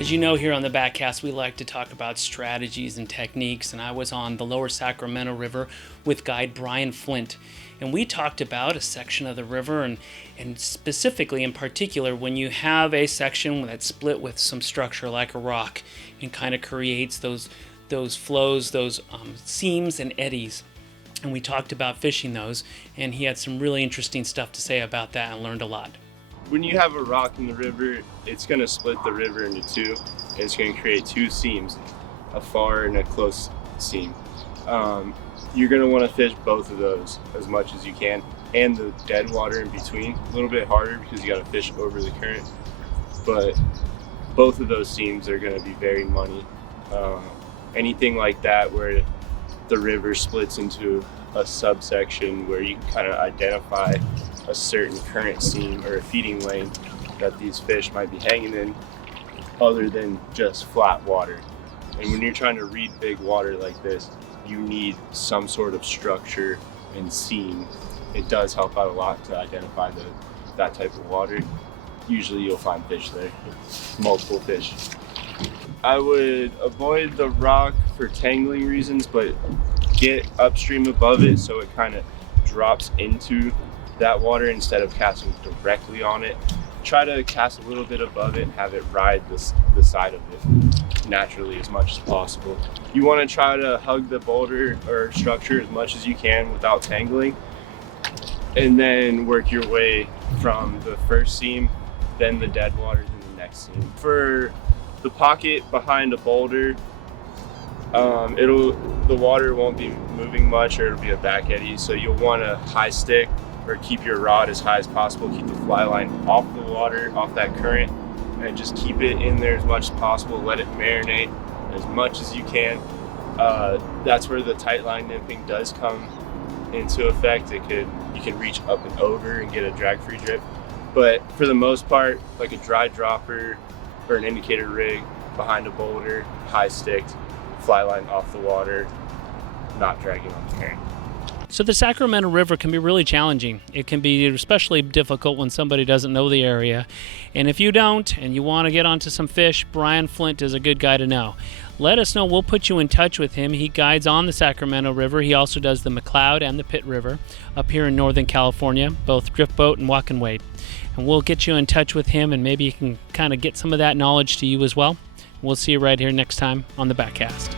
As you know, here on the Backcast, we like to talk about strategies and techniques, and I was on the lower Sacramento River with guide Brian Flint, and we talked about a section of the river, and specifically, in particular, when you have a section that's split with some structure like a rock, and kind of creates those flows, those seams and eddies. And we talked about fishing those, and he had some really interesting stuff to say about that and learned a lot. When you have a rock in the river, it's going to split the river into two, and it's going to create two seams, a far and a close seam. You're going to want to fish both of those as much as you can, and the dead water in between, a little bit harder because you got to fish over the current, but both of those seams are going to be very money. Anything like that where the river splits into a subsection where you can kind of identify a certain current seam or a feeding lane that these fish might be hanging in other than just flat water. And when you're trying to read big water like this, you need some sort of structure and seam. It does help out a lot to identify that type of water. Usually you'll find fish there, multiple fish. I would avoid the rock for tangling reasons, but get upstream above it so it kind of drops into that water instead of casting directly on it. Try to cast a little bit above it and have it ride the side of it naturally as much as possible. You want to try to hug the boulder or structure as much as you can without tangling, and then work your way from the first seam, then the dead water, then the next seam. For the pocket behind a boulder, the water won't be moving much, or it'll be a back eddy, so you'll want to high stick or keep your rod as high as possible, keep the fly line off the water, off that current, and just keep it in there as much as possible. Let it marinate as much as you can. That's where the tight line nymphing does come into effect. You can reach up and over and get a drag-free drip, but for the most part, like a dry dropper or an indicator rig behind a boulder, high sticked, fly line off the water, not dragging on the current. So the Sacramento River can be really challenging. It can be especially difficult when somebody doesn't know the area. And if you don't and you want to get onto some fish, Brian Flint is a good guy to know. Let us know. We'll put you in touch with him. He guides on the Sacramento River. He also does the McCloud and the Pitt River up here in Northern California, both drift boat and walk and wade. And we'll get you in touch with him, and maybe you can kind of get some of that knowledge to you as well. We'll see you right here next time on the Backcast.